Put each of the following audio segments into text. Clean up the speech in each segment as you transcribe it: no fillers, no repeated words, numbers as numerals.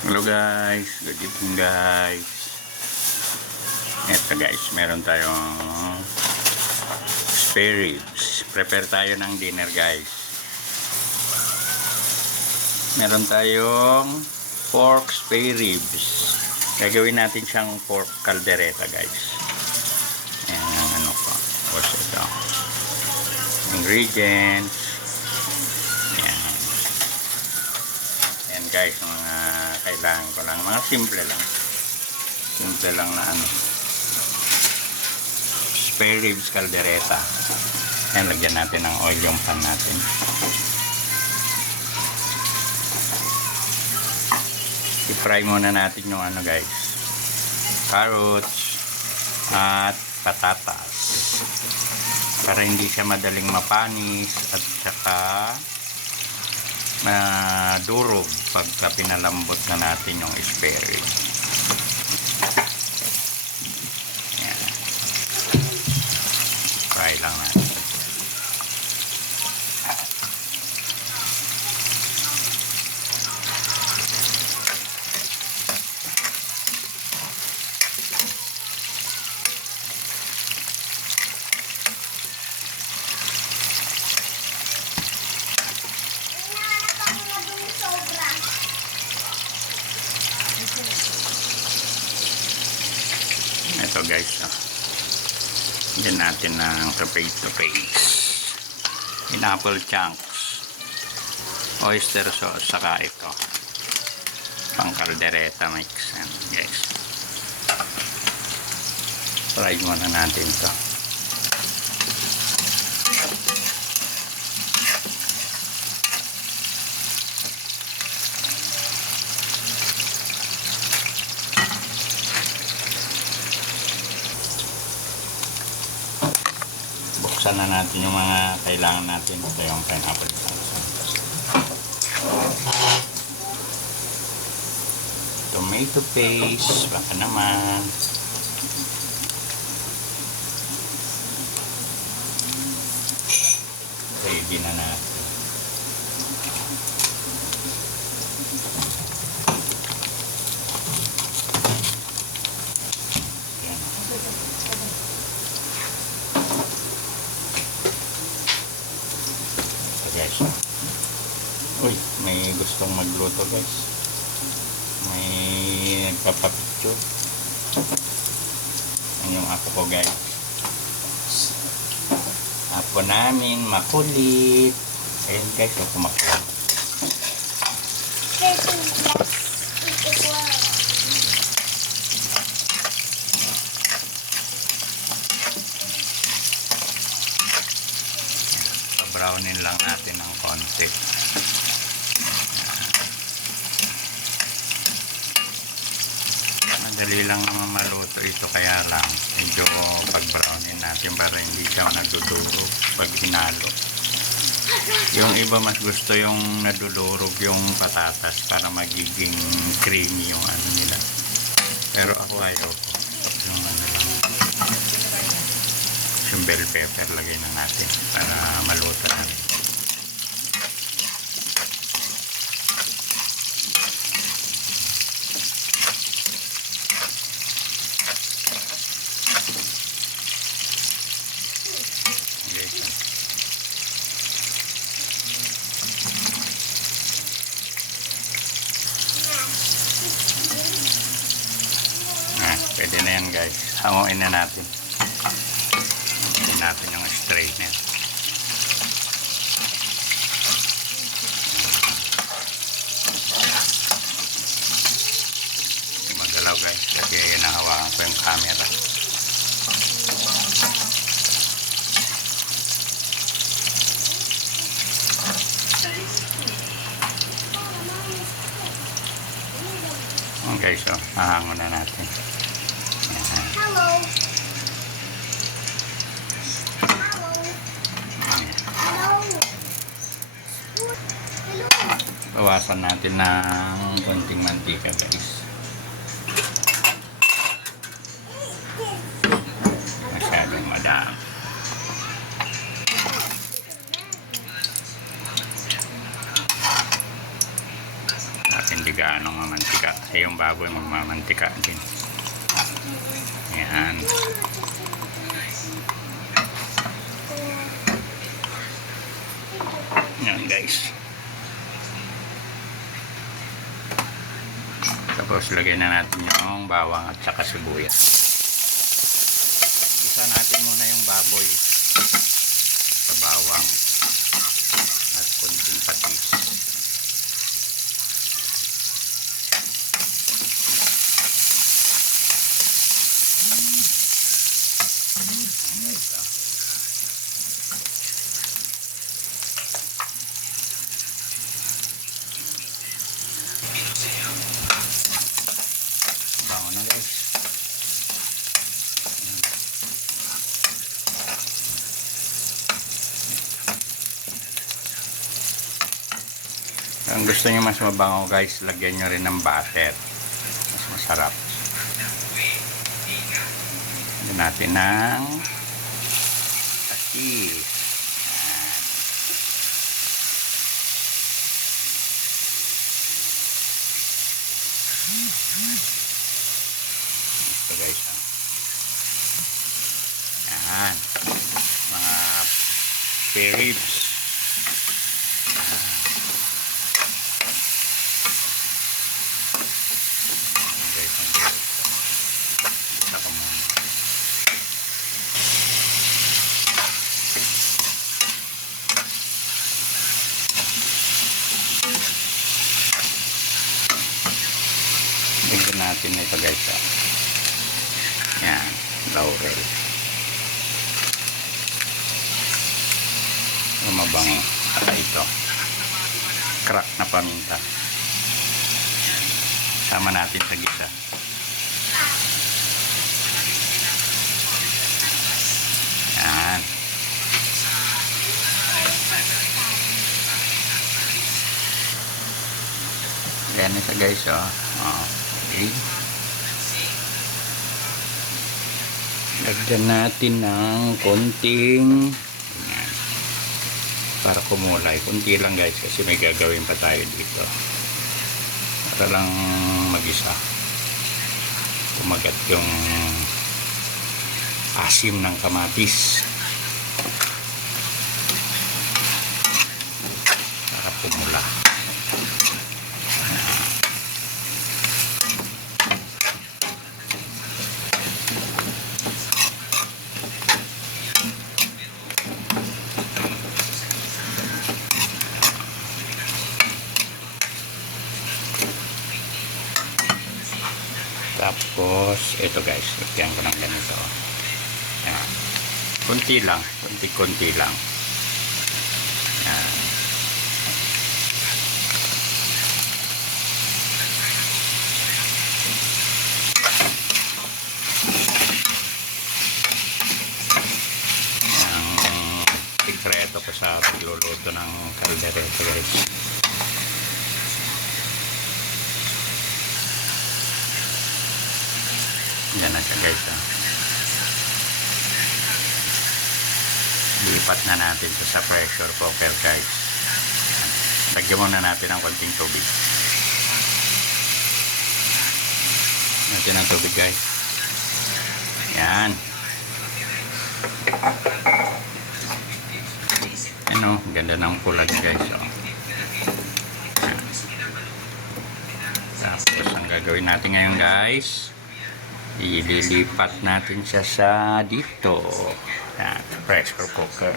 Hello guys, good evening guys. Eto guys, meron tayong spare ribs. Prepare tayo ng dinner guys. Meron tayong pork spare ribs. Gagawin natin siyang pork caldereta guys. Ayan ang ano po. Tapos ito. Ingredients. Ayan. Ayan guys, mga kailangan ko lang. Mga simple lang. Simple lang na ano. Spare ribs caldereta. Ayan, lagyan natin ng oil yung pan natin. I-fry muna natin yung ano guys. Carrots at patatas. Para hindi siya madaling mapanis at saka madurog pagka pinalambot na natin yung spare ribs. Ayan. Fry lang natin. Ito guys, dyan natin ng tomato paste, pineapple chunks, oyster sauce, saka ito pang caldereta mix. And guys, fry muna natin ito. Buksan na natin yung mga kailangan natin. Ito yung pineapple chunks. Tomato paste. Baka naman. Ready na natin. Guys, uy, may gustong magluto guys, may nagpapapicture. Yan yung ako ko guys, ako namin makulit. Ayun guys, o kumakuha. Brownin lang natin ng konti. Madali lang naman maluto ito, kaya lang medyo pag-brownin natin para hindi siya nadudurog pag hinalo. Yung iba mas gusto yung nadudurog yung patatas para magiging creamy yung ano nila. Pero ako ayoko. Yung ano lang. Yung bell pepper lagay na natin para maluto na rin. Pwede na yan guys. Hanguin na natin. Natin yung strainer. Magalaw guys kasi nahawakan ko yung camera. Okay, so hahangon na natin. Hello. Bawasan natin ng konting mantika guys. Masyadong madami. hindi gaano mamantika. Kasi yung baboy magmamantika din. Yan. Yan guys. Tapos lagyan na natin yung bawang at saka sibuyas. Isa natin muna yung baboy sa bawang at konting patis. Bango na guys. Ang gusto niyo mas mabango guys, lagyan nyo rin ng butter. Mas masarap. Lagyan natin ng patis. Ito guys. Yan. Mga spare ribs. Lagyan natin ito guys. Yan, laurel. Mabango. At ito, crack na paminta. Sama natin sa gisa. Yan. Yan na siya guys. Okay. Lagyan natin ng konting yan, para kumulay. Kunti lang guys kasi may gagawin pa tayo dito. Para lang mag-isa. Kumagat yung asim ng kamatis. Para pumula. Tapos, ito guys, lagyan ko ng ganito. Yan. Kunti lang, kunti-kunti lang. Yan. Ang sikreto ko sa pagluluto ng kaldereta guys. Yan na siya guys. Lipat na natin ito sa pressure cooker guys. Lagyan muna natin ng konting tubig. Natin ang tubig guys. Yan. Ano, ganda ng kulay guys. Tapos ang gagawin natin ngayon guys, ililipat natin siya sa dito. Yan, pressure cooker.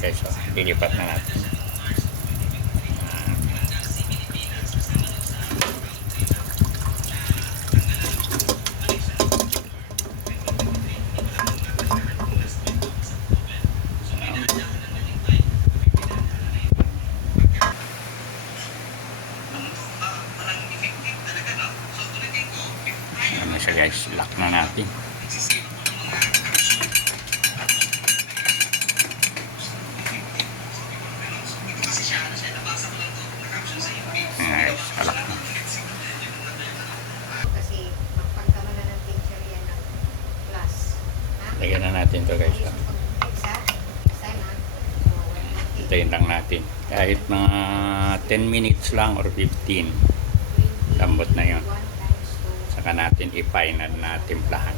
Okay, so lilipat na natin. Ano siya guys, lock na natin. Guys, lock na. Lagyan na natin to guys. Hintayin lang natin. Kahit mga 10 minutes lang or 15. Lambot na yun. Saka natin i-final na timplahan.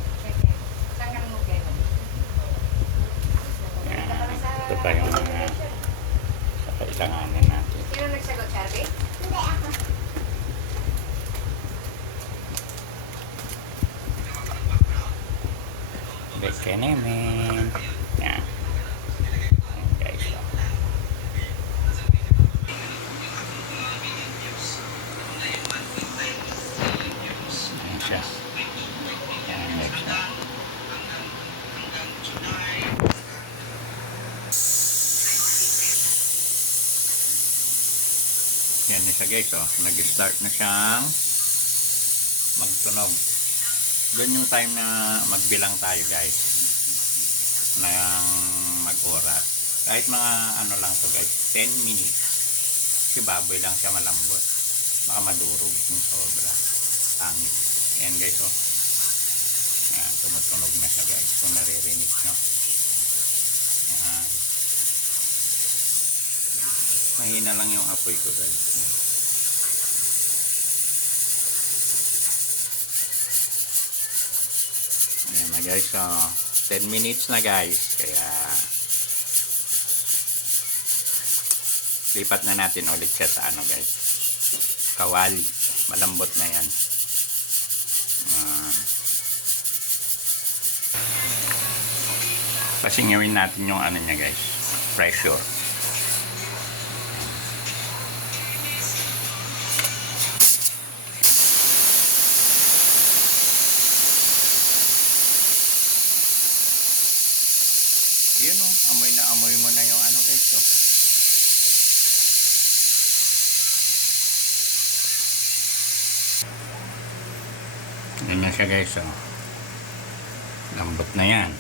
Yan. Ito pa yung mga kailanganin natin. Sino nagsagot, Sabi? Hindi, ako. Beke namin. Yan. Yan guys. Yan siya. Yan next na. Yan na siya guys. Oh. Nag-start na siyang magtunog. Doon yung time na magbilang tayo guys ng mag-oras. Kahit mga ano lang to guys, 10 minutes. Kasi baboy lang siya, malambot. Baka madurog yung sobra. Tangit. Ayan guys oh. Ayan, tumutunog na siya guys. Kung naririnig nyo. Ayan. Mahina lang yung apoy ko guys. Ayan. Ayan na guys, so 10 minutes na guys, kaya lipat na natin ulit siya sa ano guys, kawali, malambot na yan. Pasingawin natin yung ano niya guys, pressure. Yun o, amoy na amoy mo na yung ano guys o. Yan na siya guys o. Lambot na yan.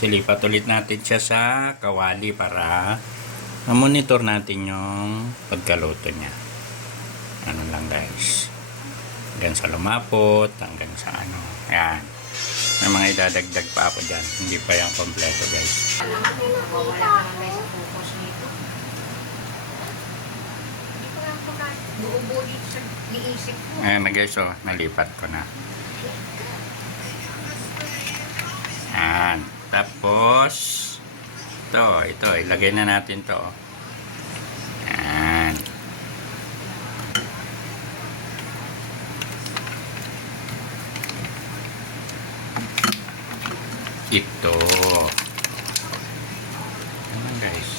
Silipat ulit natin siya sa kawali para ma-monitor natin yung pagkaluto niya. Ano lang guys. Hanggang sa lumapot, hanggang sa ano. Yan. May mga idadagdag pa ako dyan. Hindi pa yung kompleto guys. Wala naman sa focus nito. Hindi ko lang buo-buo dito sa liisip ko. Ayan na guys, oh, nalipat ko na. Ayan. Tapos, ito, ilagay na natin to. Ayan. Ito. Ayan guys.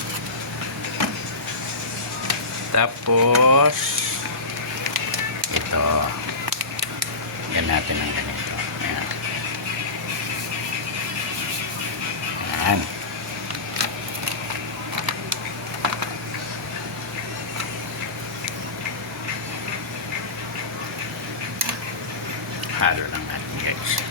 Tapos, ito. Yan natin ang ganito. Ayan. Ayan. Halo lang natin guys.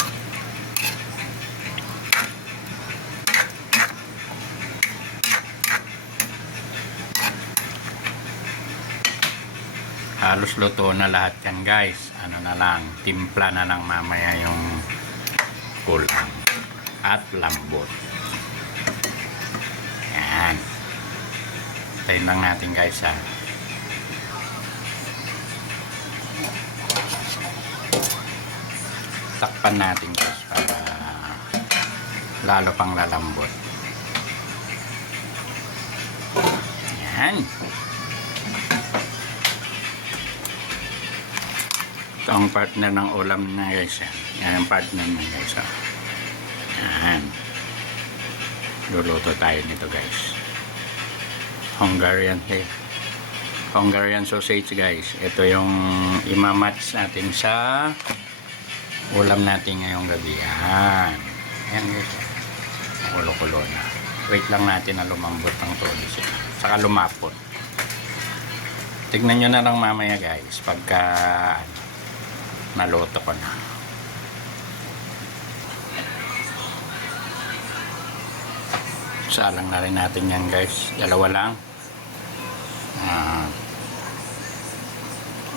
Halos luto na lahat yan guys. Ano na lang, timpla na lang mamaya yung kulang at lambot. Yan. Tayin lang natin guys ha. Takpan natin guys para lalo pang lalambot. Yan. Ito ang partner ng ulam na guys. Yan ang partner na guys. Yan. Luluto tayo nito guys. Hungarian sausage guys. Ito yung imamatch natin sa ulam natin ngayong gabi. Yan. Yan guys. Kulo-kulo na. Wait lang natin na lumambot ng todo siya. Saka lumapot. Tignan nyo na lang mamaya guys. Pagka naluto ko na. Salang na rin natin yan guys. Dalawa lang.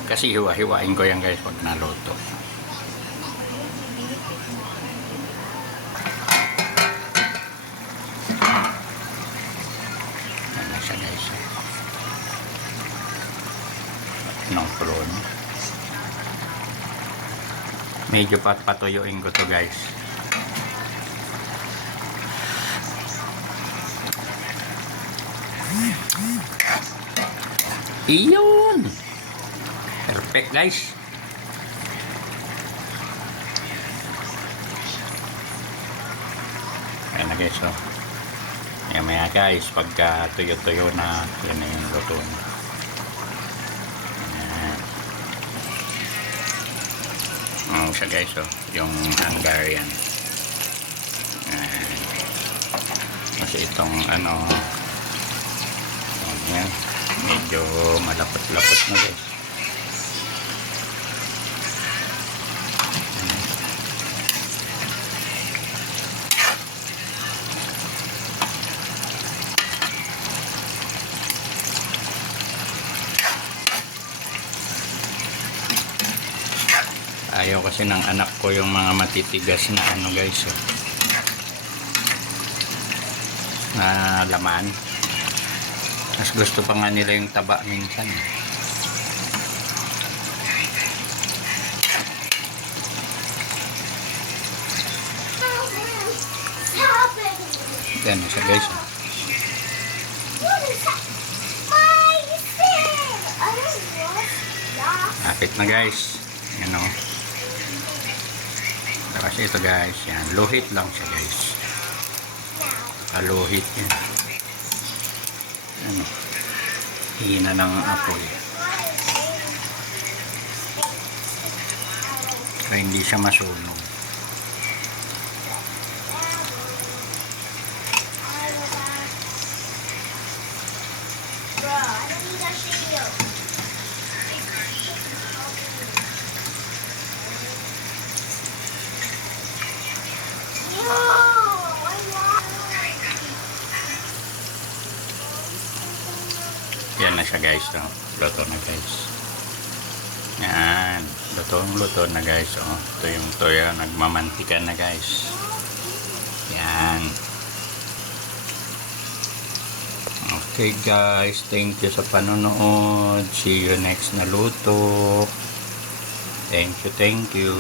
Kasi hiwa-hiwain ko yan guys pag naluto. Medyo patuyuin ko to guys. Iyon! Perfect guys. Ayan na guys, oh. Maya guys, pagka tuyo-tuyo na, yun na yung luto na. Ayan. Siya guys, oh. Yung Hungarian. Ayan. Kasi itong ano, ayan, medyo malapot-lapot na guys. Ayaw kasi ng anak ko yung mga matitigas na ano guys, oh, na laman. Mas gusto pa nga nila yung taba minsan. Yan siya guys. Kapit na guys. Yan o. Kasi ito guys, yan. Luhit lang siya guys. Kaluhit yan. Ano, hina ng apoy para hindi siya masunog. Yan na siya guys, no? Luto na guys. Yan, luto na guys, oh. Ito yung toyo, nagmamantika na guys. Yan. Okay guys, thank you sa panonood. See you next na luto. Thank you.